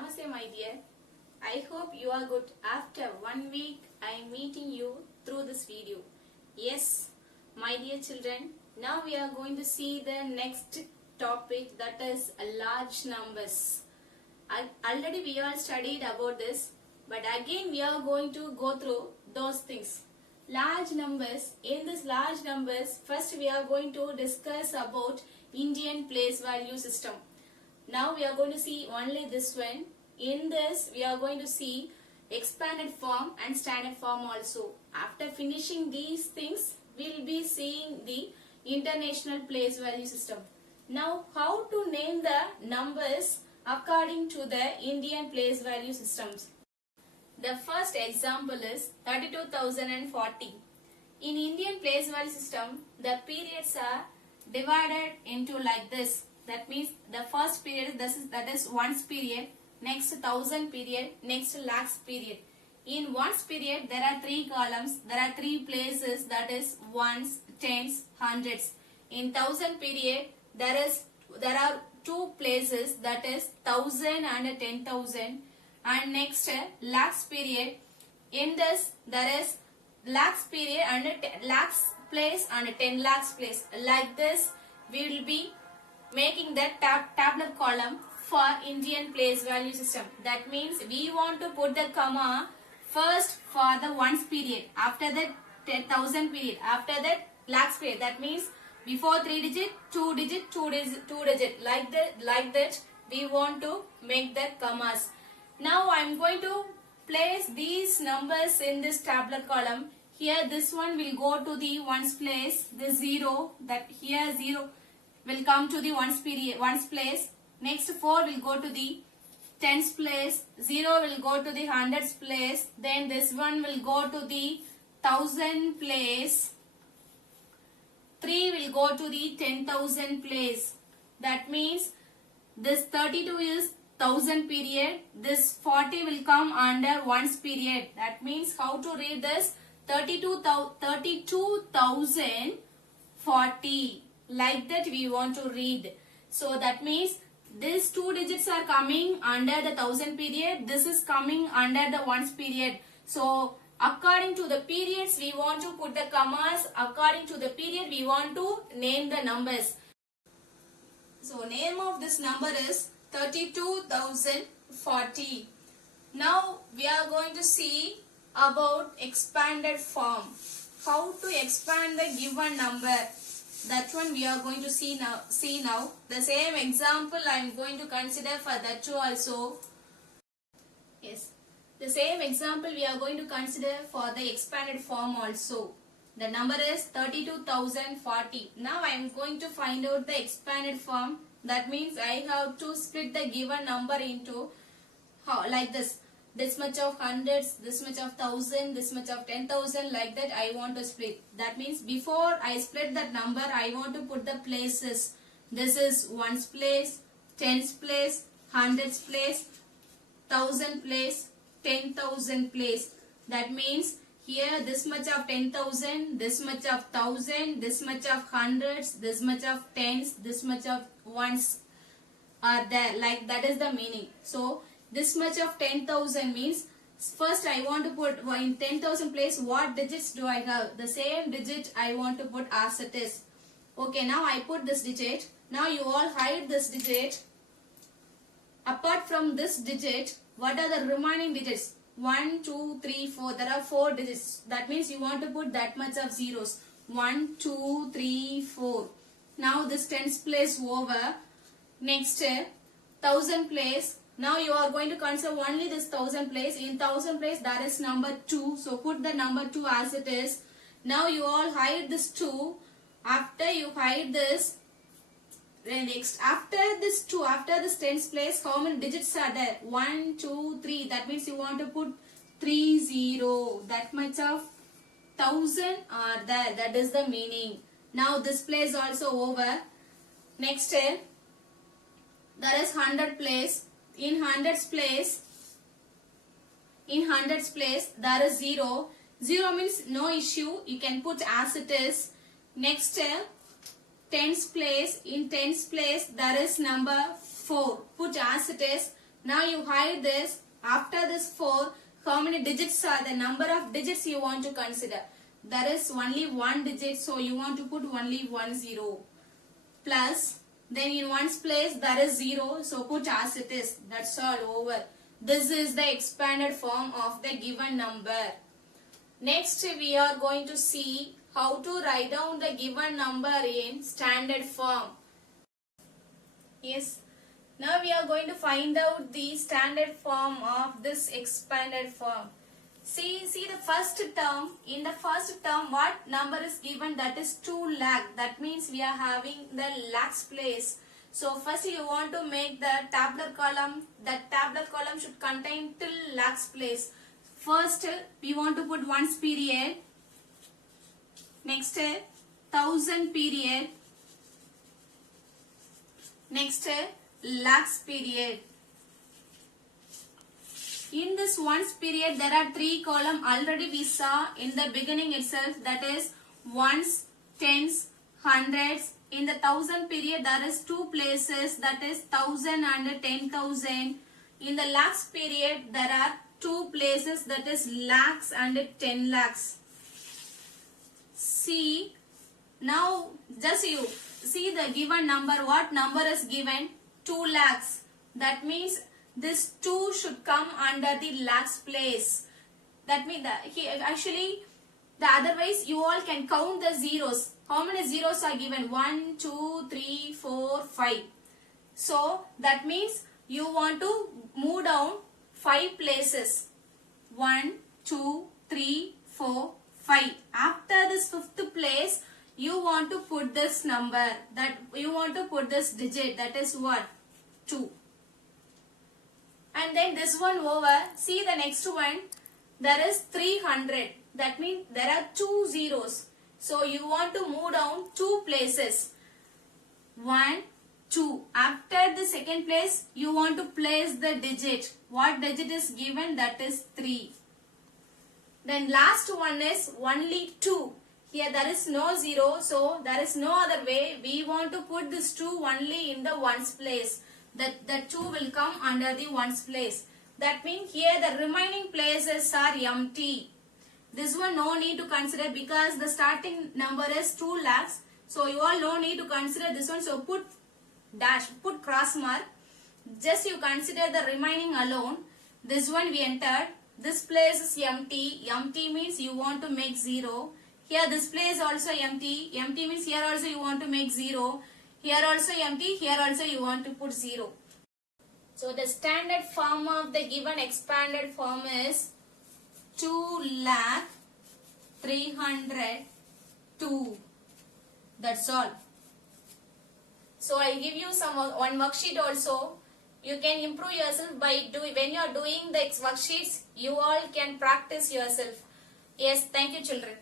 Namaste my dear. I hope you are good. After 1 week I am meeting you through this video. Yes, my dear children, now we are going to see the next topic, that is large numbers. Already we all studied about this, but again we are going to go through those things. Large numbers. In this large numbers, first we are going to discuss about Indian place value system. Now we are going to see only this one. In this we are going to see expanded form and standard form also. After finishing these things, we will be seeing the international place value system. Now how to name the numbers according to the Indian place value systems. The first example is 32,040. In Indian place value system, the periods are divided into like this. That means the first period, that is ones period, next thousand period, next lakhs period. In ones period, there are three columns, there are three places, that is ones, tens, hundreds. In thousand period, there are two places, that is 1,000 and 10,000. And next lakhs period, in this there is lakhs period and lakhs place and 10 lakhs place. Like this we will be making that tabular column for Indian place value system. That means we want to put the comma first for the ones period, after that 10,000 period, after that lakhs period. That means before 3 digit, 2 digit, 2 digit. Like that we want to make the commas. Now I am going to place these numbers in this tabular column. Here this one will go to the ones place, the 0, that here 0 will come to the ones place. Next 4 will go to the tens place, 0 will go to the hundreds place, then this one will go to the 1,000 place, 3 will go to the 10,000 place. That means this 32 is 1,000 period, this 40 will come under ones period. That means how to read this? 32,040. Like that we want to read. So that means these two digits are coming under the 1,000 period, this is coming under the ones period. So according to the periods we want to put the commas, according to the period we want to name the numbers. So name of this number is 32,040. Now we are going to see about expanded form. How to expand the given number. That one we are going to see now. The same example I am going to consider for that too also. Yes. The same example we are going to consider for the expanded form also. The number is 32,040. Now I am going to find out the expanded form. That means I have to split the given number into like this. This much of hundreds, this much of thousand, this much of 10,000, like that I want to split. That means before I split that number, I want to put the places. This is ones place, tens place, hundreds place, 1,000 place, 10,000 place. That means here this much of 10,000, this much of 1,000, this much of hundreds, this much of tens, this much of ones are there. Like that is the meaning. So this much of 10,000 means first I want to put in 10,000 place what digits do I have. The same digit I want to put as it is. Okay, now I put this digit. Now you all hide this digit. Apart from this digit, what are the remaining digits? 1, 2, 3, 4. There are 4 digits. That means you want to put that much of zeros. 1, 2, 3, 4. Now this tens place over. Next 1,000 place. Now you are going to consider only this 1,000 place. In 1,000 place there is number 2. So put the number 2 as it is. Now you all hide this 2. After you hide this, then next after this 2, after this tens place, how many digits are there? 1, 2, 3. That means you want to put 30. That much of 1,000 are there. That is the meaning. Now this place also over. Next there is 100 place. In hundreds place there is 0. 0 means no issue. You can put as it is. Next tens place. In tens place there is number 4. Put as it is. Now you hide this. After this 4, how many digits are the number of digits you want to consider? There is only one digit, so you want to put only 1 0. Plus, then in one's place there is 0, so put as it is. That's all, over. This is the expanded form of the given number. Next, we are going to see how to write down the given number in standard form. Yes. Now we are going to find out the standard form of this expanded form. See the first term. In the first term, what number is given? That is 2 lakh. That means we are having the lakhs place. So first you want to make the tabular column. That tabular column should contain till lakhs place. First we want to put ones period. Next 1000 period. Next lakhs period. In this ones period there are 3 columns. Already we saw in the beginning itself, that is ones, tens, hundreds. In the 1000 period there is 2 places, that is 1000 and 10,000. In the lakhs period there are 2 places, that is lakhs and 10 lakhs. See, now just you see the given number. What number is given? 2 lakhs. That means this 2 should come under the lakhs place. That means that otherwise you all can count the zeros. How many zeros are given? 1, 2, 3, 4, 5. So that means you want to move down 5 places. 1, 2, 3, 4, 5. After this 5th place, you want to put this number. That you want to put this digit. That is what? 2. And then this one over. See the next one. There is 300. That means there are 2 zeros. So you want to move down 2 places. 1, 2. After the second place, you want to place the digit. What digit is given? That is 3. Then last one is only 2. Here there is no 0. So there is no other way. We want to put this 2 only in the ones place. That the 2 will come under the ones place. That means here the remaining places are empty. This one no need to consider because the starting number is 2 lakhs. So you all no need to consider this one. So put dash, put cross mark. Just you consider the remaining alone. This one we entered. This place is empty. Empty means you want to make 0. Here this place also empty. Empty means here also you want to make 0. Here also empty. Here also you want to put 0. So the standard form of the given expanded form is 2,302. That's all. So I give you one worksheet also. You can improve yourself by when you are doing the worksheets. You all can practice yourself. Yes, thank you children.